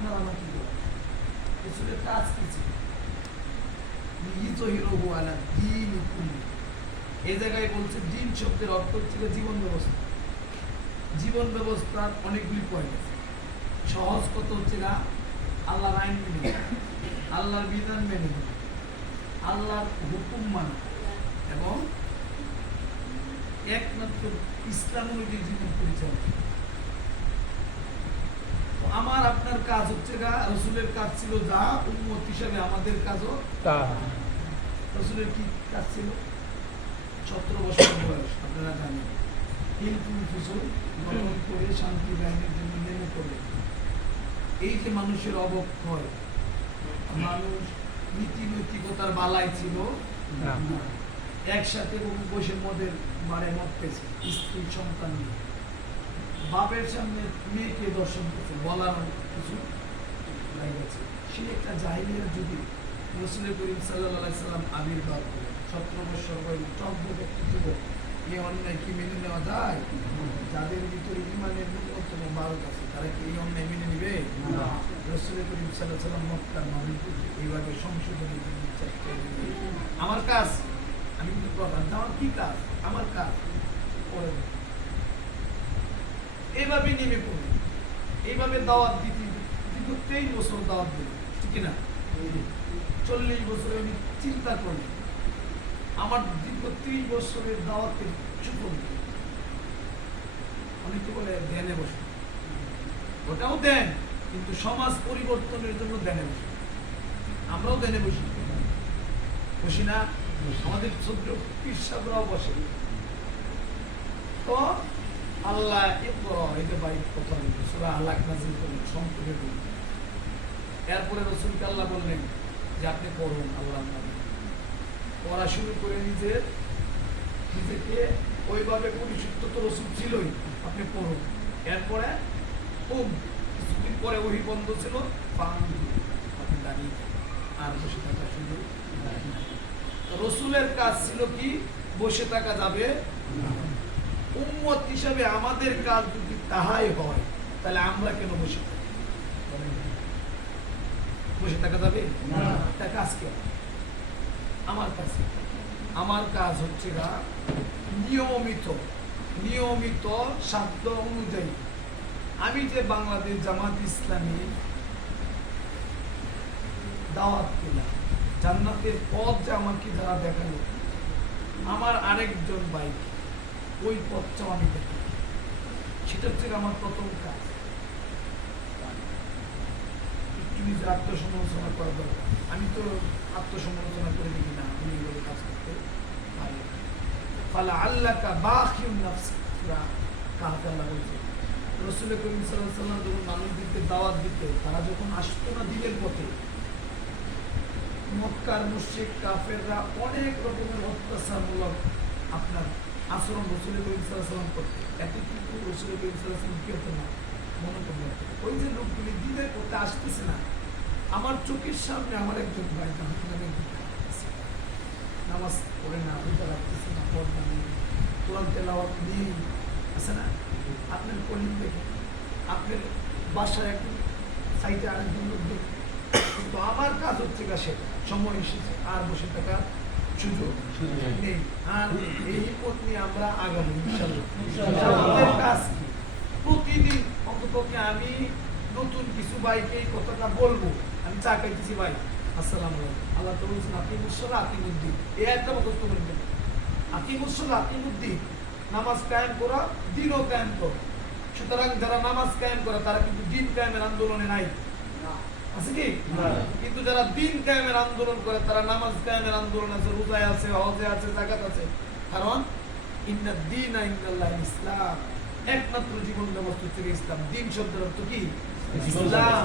আপনার আমার কি বলেন? রসুলের কাজ কি ছিল? লিইয়ুযহিরাহু আলা দ্বীনি কুল্লিহি। এই জায়গায় বলছে দিন শব্দের অর্থ ছিল জীবন ব্যবস্থা। জীবন ব্যবস্থার অনেকগুলি পয়েন্ট আছে। সহজ কত হচ্ছে না, আল্লাহর আইন মেনে নেওয়া, আল্লাহর বিধান মেনে নেওয়া, আল্লাহর হুকুম মানা এবং একমাত্র ইসলাম অনুযায়ী জীবন পরিচালনা। তো আমার আপনার কাজ হচ্ছে গা, রসুলের কাজ ছিল যা, উম্মত হিসাবে আমাদের কাজও তা। রসুলের কি কাজ ছিল? 17 বছর বয়স, আপনারা জানেন, হিলফুল ফুসুল গঠন করে শান্তি বাহিনীর জন্য নেমে পড়ে। এই যে মানুষের অবক্ষয়, মানুষ নীতি নৈতিকতার বালাই ছিল না, একসাথে বহু বসে মদের মারে মরতেছে, স্ত্রী সন্তান নিয়ে, বাপের সামনে মেয়েকে দর্শন করছে, বলার কিছু লাগছে। সে একটা জাহিলিয়ার যুগে রাসূল করিম সাল্লাল্লাহু আলাইহি সাল্লাম আবির্ভাব করলেন। 17 বছর বয়সী টকবক একটি যুবক, এই অন্যায় কি মেনে নেওয়া যায়? যাদের ভিতরে ইমানের ন্যূনতম বারোট আছে তারা কি এই অন্যায় মেনে নেবে? রাসূল করিম সাল্লাল্লাহু আলাইহি সাল্লাম মক্কার নবীকে এইভাবে সংশোধনের জন্য চেষ্টা করলেন। আমার কাজ, আমি কিন্তু করলাম, আমার কি কাজ? আমার কাজ করে এইভাবে নেমে পড়ল, এইভাবে দাওয়াত দিতে দীর্ঘ 23 বছর দাওয়াত দিল, ঠিক না? 40 বছরে আমি চিন্তা করলাম আমার দীর্ঘ 30 বছরের দাওয়াতের সুফল। অনেকে বলে ধ্যানে বসে, ওটাও দেন, কিন্তু সমাজ পরিবর্তনের জন্য ধ্যানে বসে। আমরাও ধ্যানে বসি, বসি না? আমাদের ছোট্ট পীর সাহেবরাও বসে। তো আল্লাহ এটা বাইক কথা বলবে, সূরা আলাক নাযিল করলেন, সংক্ষেপে বললেন। এরপরে রাসূলকে আল্লাহ বললেন যে আপনি পড়ুন আল্লাহর নামে। পড়া শুরু করে নিজেকে ওইভাবে পরিশুদ্ধ তো রাসূল ছিলই, আপনি পড়ুন। এরপরে কিছুদিন পরে ওহী বন্ধ ছিল, আপনি দাঁড়িয়ে আর বসে থাকা সুযোগ। রাসূলের কাজ ছিল কি? বসে থাকা যাবে না। উম্মত হিসাবে আমাদের কাজ যদি তাহাই হয়, তাহলে আমরা কেন বসে থাকি? বসে থাকা যাবে না। তার কাজ কি? আমার কাজ হচ্ছে গা নিয়মিত সাধ্য অনুযায়ী আমি যে বাংলাদেশ জামাত ইসলামী দাওয়াত দিলাম, জান্নাতের পথ যে আমাকে যারা দেখালো, আমার আরেকজন ভাই ওই পথটাও আমি দেখি, সেটা হচ্ছে আমার প্রথম কাজ। একটু নিজের আত্মসমালোচনা করা দরকার। আমি তো আত্মসমালোচনা করে দেখি না, আমি এইভাবে কাজ করতে পারি। ফালা আল্লাকা বাখিউন নাফসি, সূরা কাহফে আল্লাহ বলছে, রাসূল করিম সাল্লাল্লাহু আলাইহি ওয়াসাল্লাম যখন মানুষদেরকে দাওয়াত দিতে, তারা যখন আসতো না দিনের পথে, মক্কার মুশরিক কাফেররা অনেক রকমের অত্যাচারমূলক আপনার আচরণ রাসূল করিম সাল্লাল্লাহু আলাইহি ওয়াসাল্লাম করতে, এত কিন্তু রাসূল করিম সাল্লাল্লাহু আলাইহি ওয়াসাল্লাম কি হতো না, মনে করতো ওই যে লোকগুলি দিনের পথে আসতেছে না, আমার চোখের সামনে আমার একজন ভাই নামাজ পড়ে না, রোজা রাখতেছে না, পর্দা নেই, কোরআন তেলাওয়াত নেই, আছে না? আপনার কলিগ দেখে, আপনার বাসায় একজন সাইডে আরেকজন লোক দেখে, কিন্তু আমার কাজ হচ্ছে সে সময় এসেছে, আর বসে থাকার সুযোগ নেই। আর এই পথ নিয়ে আমরা আগামী ইনশাআল্লাহ কাজ প্রতিদিন অন্ততপক্ষে আমি নতুন কিছু ভাইকে এই কথাটা বলবো। আমি চা খাইতেছি ভাই, আসসালামু আলাইকুম, আল্লাহ তো বলছেন আকিমুস-সালাহ আকিমুদ্দিন, এই একটা মুখস্থ করে নেবেন। আকিমুস-সালাহ আকিমুদ্দিন, নামাজ কায়েম করা, দিনও কায়েম করা। সুতরাং যারা নামাজ কায়েম করে তারা কিন্তু দিন কায়েমের আন্দোলনে নাই, আছে কি? কিন্তু যারা দিন কায়েমের আন্দোলন করে তারা নামাজ কায়েমের আন্দোলন আছে, রোজায় আছে, হজে আছে, যাকাত আছে। কারণ ইন্নাদ দীনা ইনদাল্লাহিল ইসলাম, একমাত্র জীবন ব্যবস্থা হচ্ছে ইসলাম। দিন শব্দের অর্থ কি? ইসলাম।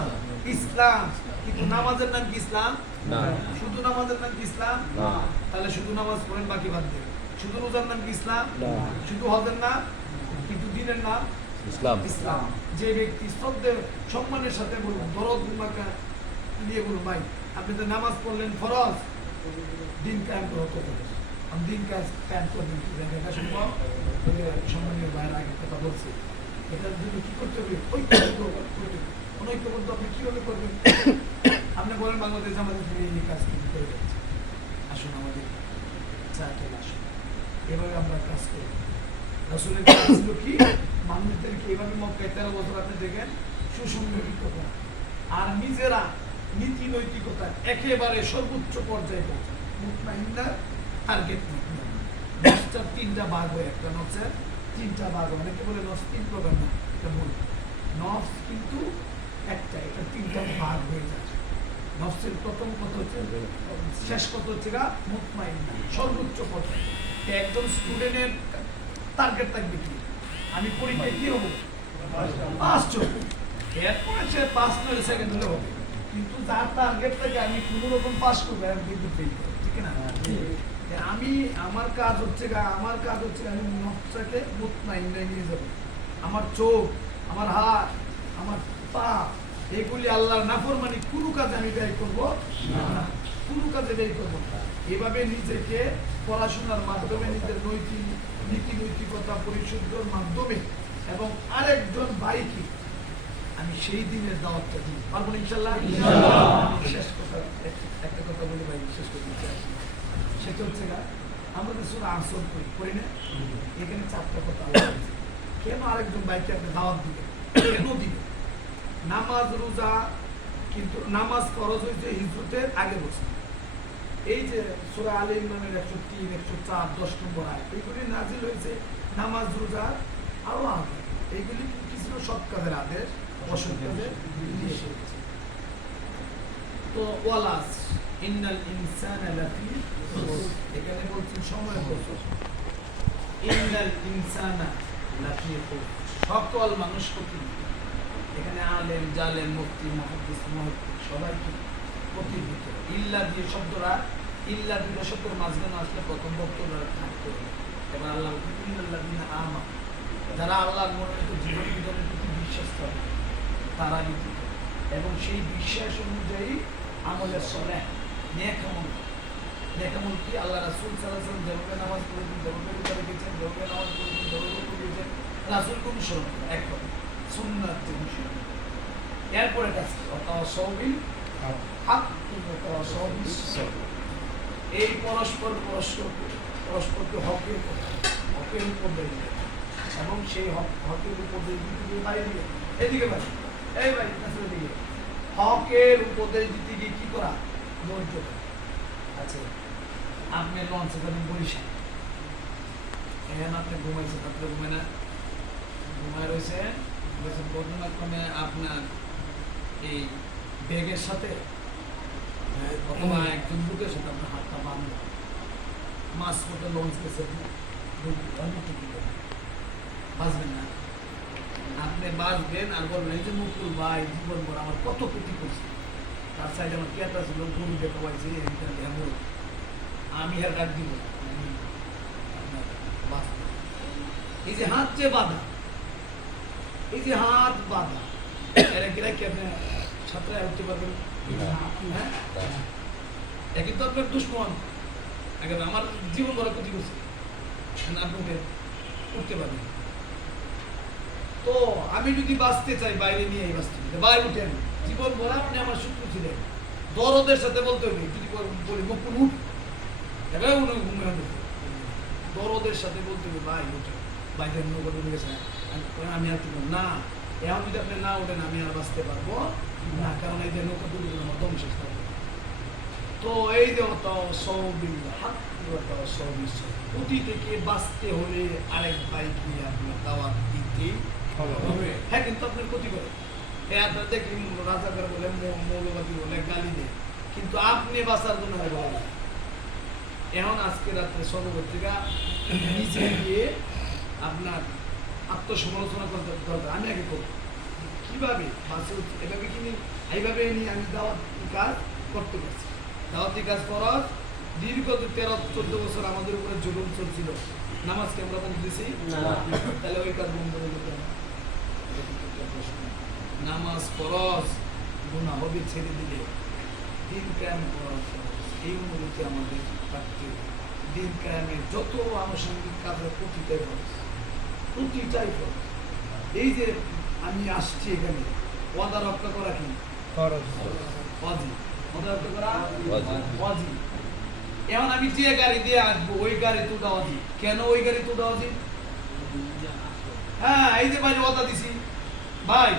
ইসলাম, কিন্তু নামাজের নাম কি ইসলাম? না। শুধু নামাজের নাম কি ইসলাম? না। তাহলে শুধু নামাজ পড়েন, বাকি বাদ দেন। শুধু রোজার নাম কি ইসলাম? না। শুধু হজের নাম, কিন্তু দিনের নাম ইসলাম। ইসলাম। যে ব্যক্তি শ্রদ্ধের সম্মানের সাথে বলুন, দরদ নিয়ে বলুন, ভাই আপনি তো নামাজ পড়লেন ফরজ, দিন কায়েম করা তো ফরজ, আমি দিন কায়েম করবেন, এটা সম্ভব? সম্মানীয় ভাইয়ের আগে কথা বলছে, এটার জন্য কি করতে হবে? ঐক্য করতে হবে, কোনো ঐক্যবদ্ধ আপনি কীভাবে করবেন? আপনি বলেন বাংলাদেশ আমাদের এই কাজ কিন্তু করে যাচ্ছে, আসুন আমাদের চারটে আসুন, এভাবে আমরা কাজ করি। রাসূলের কাজ ছিল কি? মানুষদেরকে এভাবে মক্কায় 13 বছর আপনি দেখেন সুসংগঠিত করা, আর নিজেরা নীতি নৈতিকতা একেবারে সর্বোচ্চ পর্যায়ে পৌঁছে মুতমাইন্না টার্গেট। নফসের 3টা ভাগ হয়, একটা নফসের 3টা ভাগ হয়। অনেকে বলে নফস 3 প্রকার, না, এটা ভুল। নফস কিন্তু একটা, এটা 3টা ভাগ হয়ে যায়। নফসের প্রথম কত হচ্ছে, শেষ কত হচ্ছে গা মুতমাইন্না, সর্বোচ্চ পর্যায়ে। একজন স্টুডেন্টের টার্গেট থাকবে কি, আমি পরীক্ষায় কি হবো, পাস করবো। এরপরে সে পাস নয় সেকেন্ড হলে হবে, কিন্তু যার টার্গেট থাকে আমি কোনো রকম পাস করবো, আমি কিন্তু ফেল করবো, ঠিক না? আমি আমার কাজ হচ্ছে আমি নফসটাকে মুতমাইন্নায় নিয়ে যাবো। আমার চোখ, আমার হাত, আমার পা, এগুলি আল্লাহর নাফরমানি কোনো কাজে আমি ব্যয় করবো না, কোনো কাজে ব্যয় করবো না। এভাবে নিজেকে পড়াশোনার মাধ্যমে, নিজের নীতি নৈতিকতা পরিশুদ্ধর মাধ্যমে এবং আরেকজন ভাইকে আমি সেই দিনের দাওয়াতটা দিই পারবো না ইনশাআল্লাহ। আমি শেষ কথা একটা কথা বলে ভাই শেষ করতে চাই, সেটা হচ্ছে আমরা তো সূরা আসর করি না, এখানে 4টা কথা আল্লাহ বলেছে। কেন আরেকজন ভাইকে আপনি দাওয়াত দিবেন, কেন দিবেন? নামাজ রোজা, কিন্তু নামাজ ফরজ হয়েছে হিজরতের আগে বছর। এই যে সূরা আলে ইমরানের 103, 104, 10 নম্বর আয়াত, এইগুলি নাজিল হয়েছে নামাজ রোজা আরো আগে। এইগুলি কিছু সৎ কাজের আদেশ, অসৎ কাজের নিষেধ। তো ওয়ালাস ইন্নাল ইনসানা লাফি খুসর, এখানে বলছেন সময় খুসর। ইন্নাল ইনসানা লাফি খুসর, সকল মানুষ ক্ষতিগ্রস্ত। এখানে আলেম জালেম মুফতি মুহাদ্দিস মুহাদ্দিস সবাই কি ক্ষতিগ্রস্ত। ইল্লা দিয়ে শব্দরা, ইল্লা দুটো শব্দের মাঝখানে আসলে প্রথম বক্তব্য থাকতে হবে। এবার আল্লাহ ইল্লাল্লাযিনা আমানু, যারা আল্লাহর মনোনীত জীবন বিধানের প্রতি বিশ্বাস করে তারা ব্যতীত, এবং সেই বিশ্বাস অনুযায়ী আমলের সলেহ নেক আমল। নেক আমল কি? আল্লাহ রাসূল সাল্লাল্লাহু আলাইহি ওয়াসাল্লাম যেভাবে নামাজ পড়েছেন, যেভাবে রোজা রেখেছেন, যেভাবে নামাজ পড়েছেন, যেভাবে পড়েছেন, রাসূলকে অনুসরণ করা, এক কথা সুন্নাত অনুসরণ। এরপরে কাজ অতাওয়াসাউবিল হক, অতাওয়াসাউবিস সবর। এই পরস্পরকে হকের উপদেশ দেয়, এবং সেই হকের উপদেশ দিতে বাইরে এদিকে ভাই, এই ভাই দিকে হকের উপদেশ দিতে গিয়ে কি করা, ধৈর্য। আচ্ছা, আপনি লঞ্চে যাবেন বরিশাল, এখন আপনি ঘুমাইছেন, আপনি ঘুমে না, ঘুমায় রয়েছেন, ঘটনাক্রমে আপনার এই ব্যাগের সাথে অথবা একজন লোকের সাথে আপনার হাতটা বাঁধলো, মাছ মতো লঞ্চ গেছে, বাঁচবেন না। আপনি বাঁচবেন আর বলবেন যে মুকুল ভাই জীবন ভর আমার কত ক্ষতি করছে, তার সাইডে আমার কেটা ছিল, গরু দেখা পাইছে, আমি আর রাখ দিব। এই যে হাত যে বাঁধা, এই যে হাত বাঁধা, এরা কিরা কি আপনি সাঁতরায় উঠতে পারবেন? হ্যাঁ, একই তো আপনার দুশ্মন, আমার জীবন ভরা ক্ষতি করছে, আপনি উঠতে পারবেন। তো আমি যদি বাঁচতে চাই, বাইরে নিয়ে বাঁচতে চাই, বাইরে উঠেন, জীবন ভরা আপনি আমার শত্রু ছিলেন, দরদের সাথে বলতে হবে, যদি বলি মুকুল উঠ, এবার উনি ঘুমিয়ে উঠবে, দরদের সাথে বলতে হবে ভাই উঠে, বাইরে নৌকা ডুবে গেছে, আমি আর তুলব না। এখন যদি আপনি না ওঠেন আমি আর বাঁচতে পারবো না, কারণ এই যে নৌকা ডুবে গেলে আমার ধ্বংস থাকবে। তো এই যে ক্ষতি থেকে বাঁচতে হলে আরেক ভাইকে আপনার দাওয়াত দিতে হবে। হ্যাঁ, কিন্তু আপনার ক্ষতি করে, হ্যাঁ আপনার দেখলেন রাজাকার বলে, মৌলবাদী বলে, গালি দেয়, কিন্তু আপনি বাঁচার জন্য বলে। এখন আজকে রাত্রে সর্বপত্রিকা নিচে গিয়ে আপনার আত্মসমালোচনা করতে দরকার। আমি আগে করবো কিভাবে বাঁচে উঠছি, এভাবে কিনি, এইভাবে নিয়ে আমি দাওয়াত কাজ করতে পারছি। দাওয়াতি কাজ করার দীর্ঘ 13-14 বছর আমাদের উপরে জুলুম চলছিল, নামাজকে আমরা বন্ধ দিয়েছি, তাহলে ওই কাজ বন্ধ করে দিতে হবে। নামাজ ফরজ, গুনাহ হবে ছেড়ে দিলে, দিন কায়েম করার ফরজ, এই অনুভূতি আমাদের থাকতে হবে। দিন কায়েমের যত আনুষঙ্গিক কাজের প্রতিটাই ফরজ, প্রতিটাই ফরজ। এই যে আমি আসছি এখানে, ওয়াদা রক্ষা করা কি ফরজ ওয়াজিব। ওয়াদা রক্ষা করা ওয়াজিব। ওয়াজিব। এখন আমি যে গাড়ি দিয়ে আসবো ওই গাড়ি তোলা উচিত। কেন ওই গাড়ি তোলা উচিত? হ্যাঁ, এই যে ভাই ওয়াদা দিছি ভাই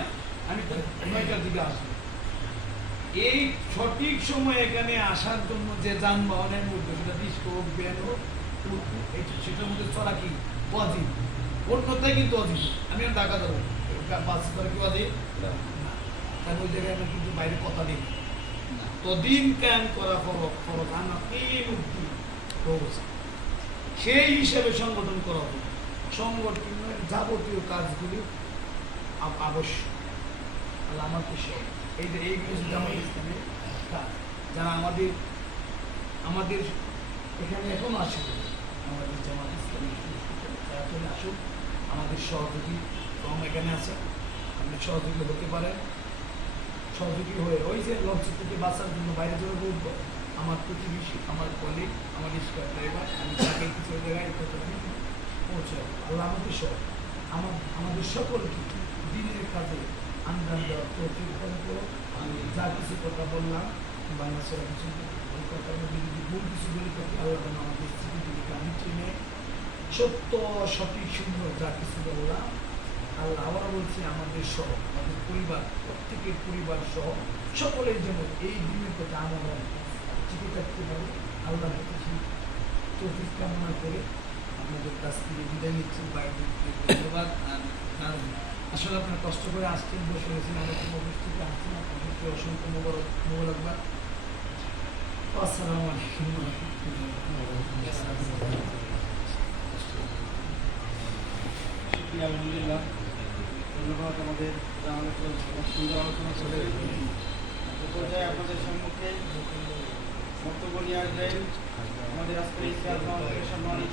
আমি তো 9টার দিকে আসবো, এই সঠিক সময় এখানে আসার জন্য যে যানবাহনের মধ্যে সেটা ডিস্কো হোক ভ্যান হোক সেটার মধ্যে চলা কি ওয়াজিব, অন্যথায় কিন্তু অজিব। আমি আর ঢাকা যাবো বাস করে কি ওয়াজিব না। না, কারণ ওই জায়গায় আমরা কিন্তু বাইরে কথা দিই তো দিন ক্যান করা ফরক ফরক আনা তিন উক্তি রোজ সেই হিসেবে সংগঠন করা হবে। সংগঠনের যাবতীয় কাজগুলি আবশ্যক। তাহলে আমার খুশি হবে। এই যে এইগুলো যদি আমাদের ইসলামের কাজ, যারা আমাদের আমাদের এখানে এখনো আসে আমাদের জামাত ইসলামী তারা চলে আসুক, আমাদের সহযোগী কম এখানে আছে, আপনি সহযোগী হতে পারেন। সহযোগী হয়ে ওই যে লঞ্চ থেকে বাঁচার জন্য বাইরে যাবে বলবো আমার প্রতিবেশী, আমার কলিগ, আমার স্কোয়ার ড্রাইভার, আমি তাকে কিছু জায়গায় পৌঁছে আল্লাহ আমাদের সহ আমাদের সকলকে দিনের কাজে আন্দাজ দেওয়ার তৌফিক দান করো। আমি যা কিছু কথা বললাম বাংলাদেশের কিছু ভুল কথা যদি ভুল কিছু বলি থাকি আল্লাহ যেন আমাদের স্মৃতিগুলিকে আমি চিনে সত্য সঠিক সুন্দর যা কিছু বললাম আল্লাহ আবারও বলছি আমাদের সহ আমাদের পরিবার প্রত্যেকের পরিবার সহ সকলের জন্য এই দিনের প্রতি আমরা টিকে থাকতে পারি। আল্লাহ তৌফিক কামনা করে আপনাদের কাছ থেকে বিদায় নিচ্ছি। ধন্যবাদ। আর আসলে আপনার কষ্ট করে আসছেন, বসে গেছেন, অনেক অফিস থেকে আসছেন, আপনাদেরকে অসংখ্য মোবারকবাদ। আসসালামু আলাইকুম ওয়া রাহমাতুল্লাহি। আলহামদুলিল্লাহ, ধন্যবাদ আমাদের সুন্দর আলোচনা করে পর্যায়ে আপনাদের সম্মুখে বক্তব্য নিয়ে আসবেন আমাদের আজকের এই সম্মানিত